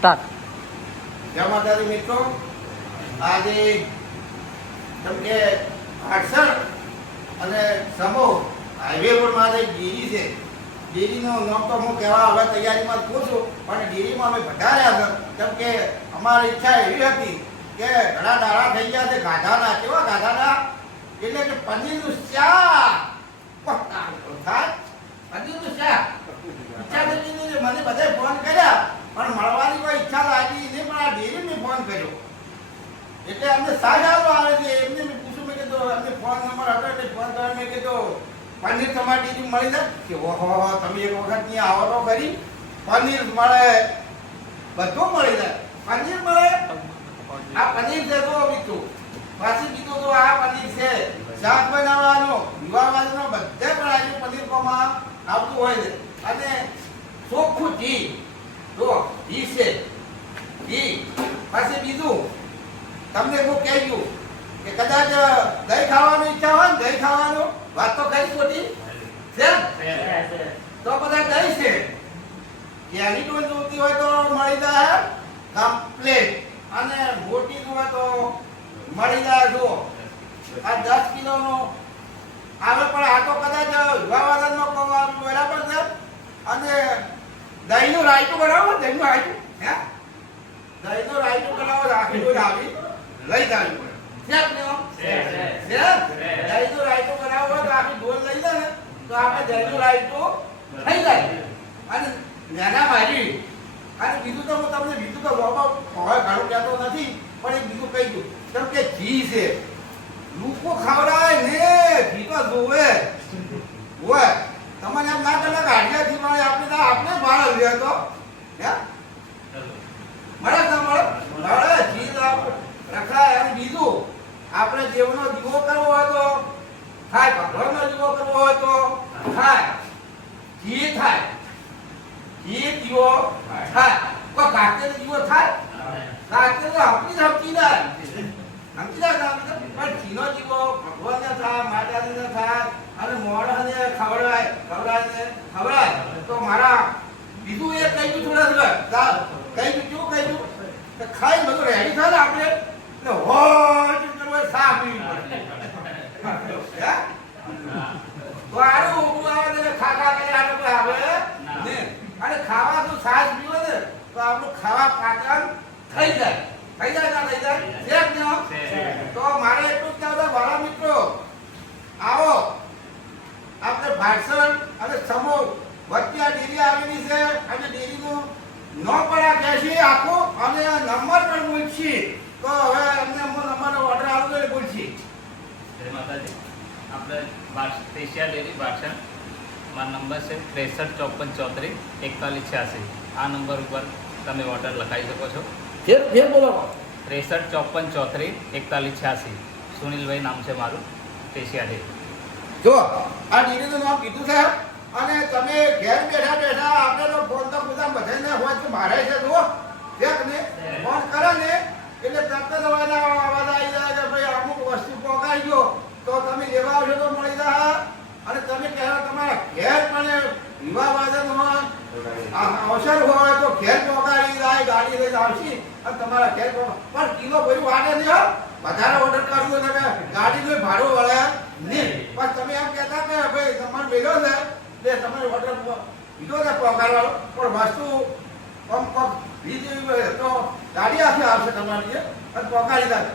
Start. જય માતાજી મિત્રો, આજે જેમ કે આડસણ અને સમૂહ હાઈવે પર મારે ડેરી છે. ડેરીનું નામ તો હું કહેવા હવે તૈયારીમાં કહું છું, પણ ડેરીમાં અમે વધાર્યા છે કેમ કે અમારી ઈચ્છા એવી હતી કે ઘણા દાડા થઈ ગયા છે ગાધાના. કેવા ગાધાના? એટલે કે પનીરનું શાક થાય. પનીરનું શાક ઈચ્છા થઈ ગઈ. મને બધાએ ફોન કર્યા પણ મળવાની કોઈ ઈચ્છા લાગી નહીં, પણ આ ડેરીને ફોન કર્યો એટલે અમને સાજા આવે છે. એમને મેં પૂછ્યું, મેં કીધું અમને ફોન નંબર હતો એટલે ફોન કરવા મેં કીધું પનીર તમારી ડેરી મળી જાય કે ઓહો તમે એક વખત ત્યાં આવો તો ખરી. પનીર મળે, બધું મળી જાય. પનીર મળે. આ પનીર છે તો બીજું પાછી કીધું તો આ પનીર છે શાક બનાવવાનો વિવાહવાનો બધે પણ આજે પનીર કોમાં આવતું હોય છે. અને ચોખ્ખું ઘી, તો ઘી છે ઘી. પાછી બીજું તમને એવું કહી ગયું કે કદાચ દહીં ખાવાની ઈચ્છા હોય ને દહીં ખાવાનું વાત તો કઈ ખોટી છે તો બધા દહીં છે. એની ડોલ જોતી હોય તો મળી જાય કમ્પ્લેટ, અને મોટી હોય તો મળી જાય. જુઓ આ 10 કિલોનો આવે, પણ આ તો કદાચ વિવાહવાદનનો બરાબર છે. અને દહીંનું રાયતું બનાવો, દહીંનું રાયતું હે દહીંનું રાયતું બનાવો આખી ડોલ આવી લઈ જાવી પડે. દહીંનું રાયતું બનાવવું હોય તો આખી ડોલ લઈ જાય ને તો આપણે દહીંનું રાયતું થઈ જાય. અને નાના ભાજી અને બીજું તો હું તમને બીજું તો હવે ઘણું કહેતો નથી, પણ એક બીજું કહી દઉં કેમ કે ઘી છે. લોકો ખવડાય ને ઘી તો જોવે હોય. તમને એમ ના કરે ગાડિયા ઘી મળે આપણે ભાડે લે તો હે મળે ના મળે? મળે. ઘી રખાય. અને બીજું આપણે દેવનો દીવો કરવો હોય તો થાય, ભગવાનનો દીવો કરવો હોય તો થાય. ઘી થાય, ઘી દીવો થાય. કોઈ કાચનો દીવો થાય? કાચનો તો હમતી જાય પણ ઘીનો દીવો ભગવાનને થાય, માતાજીને થાય અને મોઢાને ખવડાય તો મારા બીજું એ કહી દઉં થોડા કહી દઉં કેવું કહી દઉં કે ખાઈ બધું રેડી થાય ને આપણે એટલે હોજ કરવા સાફ પીવી પડે. તો આનું ઊંઘું આવે ને ખાખા કરે આનું કોઈ આવે ને. અને ખાવા તો છાશ પીવો ને તો આપણું ખાવા પાચન થઈ જાય. થઈ જાય ના થઈ જાય? તો મારે એટલું જ કહેવું વાળા મિત્રો, આવો આપણે ભાટસણ અને સમૂહ વચ્ચે આ ડેરી આવેલી છે. અને ડેરીનું નો પણ આ કહેશે આખું અને નંબર પણ બોલશે. તો હવે અમને નંબરનો ઓર્ડર આવ્યો એટલે બોલશે. જય માતાજી. આપણે સ્પેશિયલ ડેરી ભાટસણ. મારો નંબર છે 6354544186. આ નંબર ઉપર તમે ઓર્ડર લખાવી શકો છો. ફેર બોલો. 6354544186. સુનિલભાઈ નામ છે મારું. Special dairy. જો આ ડેરીનું નામ કીધું છે. અને તમે ઘેર બેઠા બેઠા આપણે તો ફોન તો બધા બધાને હોય તો મારે છે. જુઓ ફેક ને ફોન કરે ને એટલે તરત જ અવાજ આવી જાય કે ભાઈ અમુક વસ્તુ પહોંચાઈ ગયો તો તમે લેવા આવશો તો મળી જાય. અને તમે કહેવા તમારા ઘેર પણ વિવાહ વાદન હોય અવસર હોય તો ઘેર પહોંચાડી જાય, ગાડી લઈને આવશે અને તમારા ઘેર પણ કિલો ભર્યું વાટે નહીં હો. વધારે ઓર્ડર કરવું તમે ગાડીનું ભાડું વળે નહીં. પણ તમે એમ કહેતા કે ભાઈ તમારે મેળ્યો છે એટલે તમારે ઓર્ડર લીધો છે પહોંચાડવાનો, પણ વસ્તુ કમ લીધી તો ગાડી આખી આવશે તમારી અને પહોંચાડી જાય.